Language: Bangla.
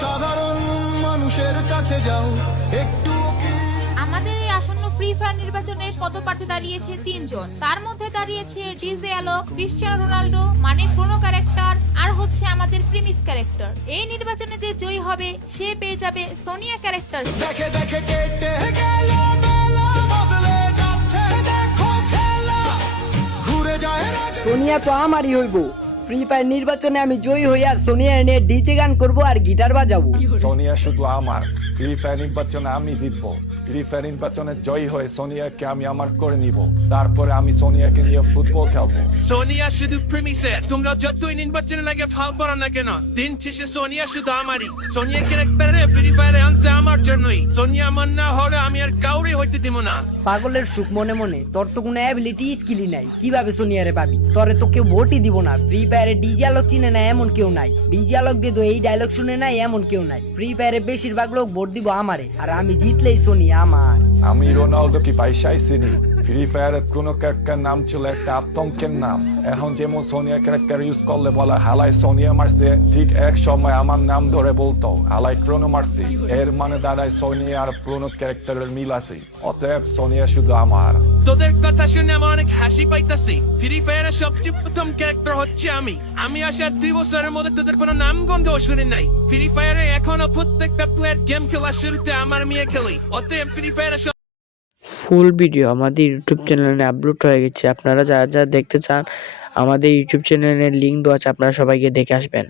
সাধারণ মানুষের কাছে যাও একটু। আমাদের এই আসন্ন ফ্রি ফায়ার নির্বাচনে পদপ্রার্থী দাঁড়িয়েছে 3 জন। তার মধ্যে দাঁড়িয়েছে ডিজে আলোক, ক্রিশ্চিয়ানো রোনাল্ডো মানে কোনো ক্যারেক্টার, আর হচ্ছে আমাদের প্রিমিস ক্যারেক্টার। এই নির্বাচনে যে জয়ী হবে সে পেয়ে যাবে সোনিয়া ক্যারেক্টার। দেখে দেখে কেটে গেল বেলা, বদলে যাচ্ছে দেখো খেলা, ঘুরে যায় রাজা। সোনিয়া তো আমারই হইব। ফ্রি ফায়ার নির্বাচনে আমি জয়ী হইয়া সোনিয়া এনে ডিজে গান করবো আর গিটার বাজাবো। সোনিয়া শুধু আমার। ফ্রি ফায়ার নির্বাচনে আমি জিতবো। ফ্রি ফায়ার নির্বাচনে জয়ী হয়ে সোনিয়াকে আমি আমার করে নিব। তারপরে আমি সোনিয়াকে নিয়ে ফুটবল খেলবো। সোনিয়া শুধু প্রেমিসের। তোমরা যতই নির্বাচনে লাগে ফাল পড়ো না কেন, দিন শেষে সোনিয়া শুধু আমারই। সোনিয়া ক্যারেক্টারে ফ্রি ফায়ারে আনছে আমার জন্যই। সোনিয়া আমার না হলে আমি আর কাউরে হইতে দিব না। পাগলের সুখ মনে মনে, তোর তো কোনো অ্যাবিলিটি স্কিলই নাই, কিভাবে সোনিয়ারে পাবি? তোরে তো কেউ ভোটই দিব না। ফ্রি ফায়ারে ডিজে আলোক চিনে না এমন কেউ নাই, ডিজে আলোক দিয়ে তো এই ডায়লগ শুনে নাই এমন কেউ নাই। ফ্রি ফায়ারে বেশিরভাগ লোক ভোট দিব আমারে, আর আমি জিতলেই সোনিয়া আমার। আমি রোনালদো কি পয়সাই চিনি? ফ্রি ফায়ারের কোন ক্যারেক্টার নাম ছিল একটা আতঙ্কের নাম। এখন যেমন সোনিয়া ক্যারেক্টার ইউজ করলে বলা হালাই সোনিয়া মারছে, ঠিক এক সময় আমার নাম ধরে বলতো হালাই ক্রোনো মারছি। এর মানে দাঁড়ায় সোনিয়া আর পুরোনো ক্যারেক্টারের মিল আছে। অতএব সোনিয়া শুধু আমার। তোদের কথা শুনে আমার অনেক হাসি পাইতাছি। ফ্রি ফায়ারের সবচেয়ে প্রথম ক্যারেক্টার হচ্ছে আমি। আমি আসার 2 বছরের মধ্যে তোদের কোনো নাম গন্ধ শুনি নাই। ফ্রি ফায়ারে এখনো প্রত্যেকটা প্লেয়ার গেম খেলার শুরুতে আমার মেয়ে খেলি। অতএব ফ্রি ফায়ারের ফুল ভিডিও আমাদের ইউটিউব চ্যানেলে আপলোড হয়ে গেছে। আপনারা যারা যারা দেখতে চান আমাদের ইউটিউব চ্যানেলের লিংক দেওয়া আছে, আপনারা সবাইকে দেখে আসবেন।